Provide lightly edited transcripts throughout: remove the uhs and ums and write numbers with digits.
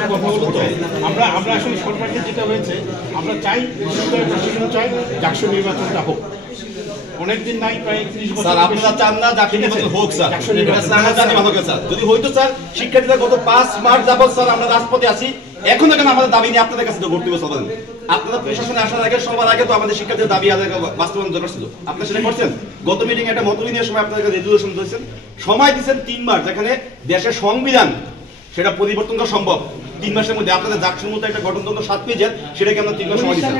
কিছু কথা বলবো তো আমরা আমরা আসলে সরকারকে যেটা হয়েছে আমরা চাই প্রশাসন চাই ডাকসু নির্বাচনটা হোক অনেকদিন নাই প্রায় 30 বছর স্যার আপনারা চান না ডাকসু নির্বাচন হোক স্যার আমরা জানি ভালো করে স্যার যদি হইতো স্যার শিক্ষার্থীরা গত 5 মার্চ যাবত স্যার আমরা রাজপথে আছি এখন কেন আমাদের দাবি নিয়ে আপনাদের কাছে তো করতে হবে বলেন আপনারা প্রশাসনে আসার আগে সবার আগে তো আমাদের শিক্ষার্থীদের দাবি আদায় বাস্তবায়ন দরকার ছিল আপনারা সেটা করছেন গত মিটিং একটা মতবিনিময়ের সময় আপনাদের রেজুলেশন দিয়েছেন সময় দিয়েছেন 3 মাস যেখানে দেশের সংবিধান সেটা পরিবর্তন করা সম্ভব 3 মাসের মধ্যে আপনাদের ডাকসুর মতো একটা গঠনতন্ত্র 7 পেজের সেটাকে আমরা 3 মাস সময় দিয়েছি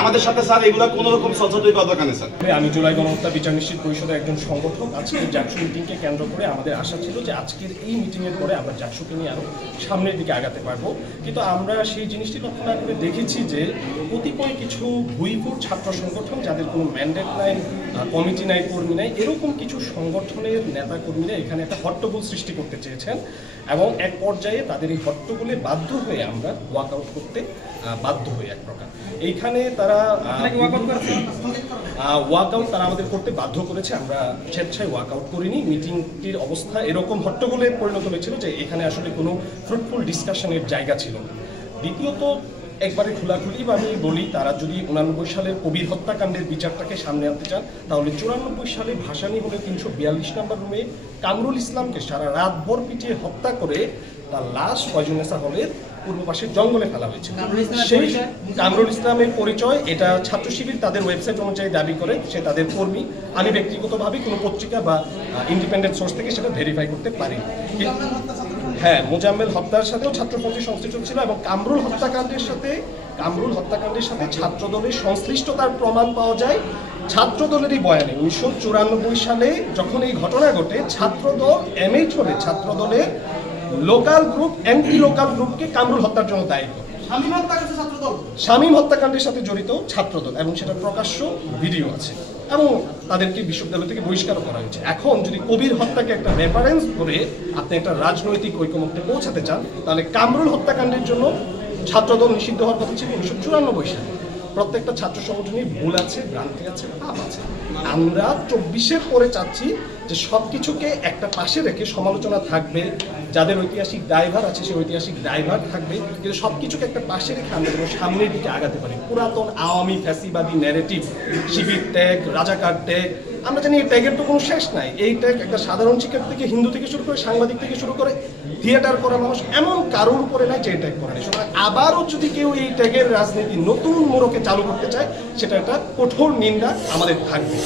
আমাদের সাথে স্যার এগুলা কোনো রকম সলসলই করা দরকার নেই স্যার আমি জুলাই গণহত্যা বিচার নিশ্চিত পরিষদের একজন সংগঠক আজকের ডাকসু মিটিংকে কেন্দ্র করে আমাদের আশা ছিল যে আজকের এই মিটিংয়ের পরে আমরা ডাকসুকে নিয়ে আরো সামনের দিকে আগাতে পারবো কিন্তু আমরা সেই জিনিসটি লক্ষ্য না করে দেখেছি যে কতিপয় কিছু ভুইপুর ছাত্র সংগঠন যাদের কোনো ম্যান্ডেট নাই কমিটি নাই কর্মী নাই এরকম কিছু সংগঠনের নেতা কর্মীরা এখানে একটা হট্টগোল সৃষ্টি করতে চেয়েছেন এবং এক পর্যায়ে তাদের এই হট্টগোলে বাধ্য হয়ে আমরা ওয়াকআউট করতে বাধ্য হই এক প্রকার এইখানে তারা ওয়াকআউট তারা আমাদের করতে বাধ্য করেছে আমরা স্বেচ্ছায় ওয়াকআউট করিনি মিটিংটির অবস্থা এরকম হট্টগোলে পরিণত হয়েছিল যে এখানে আসলে কোনো ফ্রুটফুল ডিসকাশনের জায়গা ছিল না দ্বিতীয়ত একবারে খোলাখুলি আমি বলি তারা যদি 89 সালের কবির হত্যাকাণ্ডের বিচারটাকে সামনে আনতে চান তাহলে 94 সালে ভাসানী হলে 342 নম্বর রুমে কামরুল ইসলামকে সারা রাতভর পিটিয়ে হত্যা করে তার লাশ ফয়জুন্নেসা হলের পূর্ব পাশের জঙ্গলে ফেলা হয়েছে সেই কামরুল ইসলামের পরিচয় এটা ছাত্র শিবির তাদের ওয়েবসাইট অনুযায়ী দাবি করে সে তাদের কর্মী আমি ব্যক্তিগতভাবে কোনো পত্রিকা বা ইন্ডিপেন্ডেন্ট সোর্স থেকে সেটা ভেরিফাই করতে পারি হ্যাঁ মোজাম্মেল হত্যার সাথেও ছাত্রপন্থী সংশ্লিষ্ট ছিল এবং কামরুল হত্যাকাণ্ডের সাথে ছাত্রদলের সংশ্লিষ্টতার প্রমাণ পাওয়া যায় ছাত্রদলেরই বয়ানে 1994 সালে যখন এই ঘটনা ঘটে ছাত্রদল এমএইচ হলে ছাত্রদলের লোকাল গ্রুপ এন্টি লোকাল গ্রুপকে কামরুল হত্যার জন্য দায়ী করে শামীম হত্যাকাণ্ডের সাথে জড়িত ছাত্রদল এবং সেটা প্রকাশ্য ভিডিও আছে এবং তাদেরকে বিশ্ববিদ্যালয় থেকে বহিষ্কার করা হয়েছে এখন যদি কবির হত্যাকে একটা রেফারেন্স করে আপনি একটা রাজনৈতিক ঐকমত্যে পৌঁছাতে চান তাহলে কামরুল হত্যাকাণ্ডের জন্য ছাত্রদল নিষিদ্ধ হওয়ার কথা ছিল 1994 সালে প্রত্যেকটা ছাত্র সংগঠনের ভুল আছে ভ্রান্তি আছে পাপ আছে আমরা 24-এর পরে চাচ্ছি যে সবকিছুকে একটা পাশে রেখে সমালোচনা থাকবে যাদের ঐতিহাসিক দায়ভার আছে সেই ঐতিহাসিক দায়ভার থাকবে কিন্তু সবকিছুকে একটা পাশে রেখে আমরা যেন সামনের দিকে আগাতে পারি পুরাতন আওয়ামী ফ্যাসিবাদী ন্যারেটিভ শিবির ট্যাগ রাজাকার ট্যাগ আমরা জানি এই ট্যাগের তো কোনো শেষ নাই এই ট্যাগ একটা সাধারণ শিক্ষার্থী থেকে হিন্দু থেকে শুরু করে সাংবাদিক থেকে শুরু করে থিয়েটার করা মানুষ এমন কারোর উপরে নাই যে ট্যাগ করে সুতরাং আবারও যদি কেউ এই ট্যাগের রাজনীতি নতুন মোড়কে চালু করতে চায় সেটা একটা কঠোর নিন্দা আমাদের থাকবে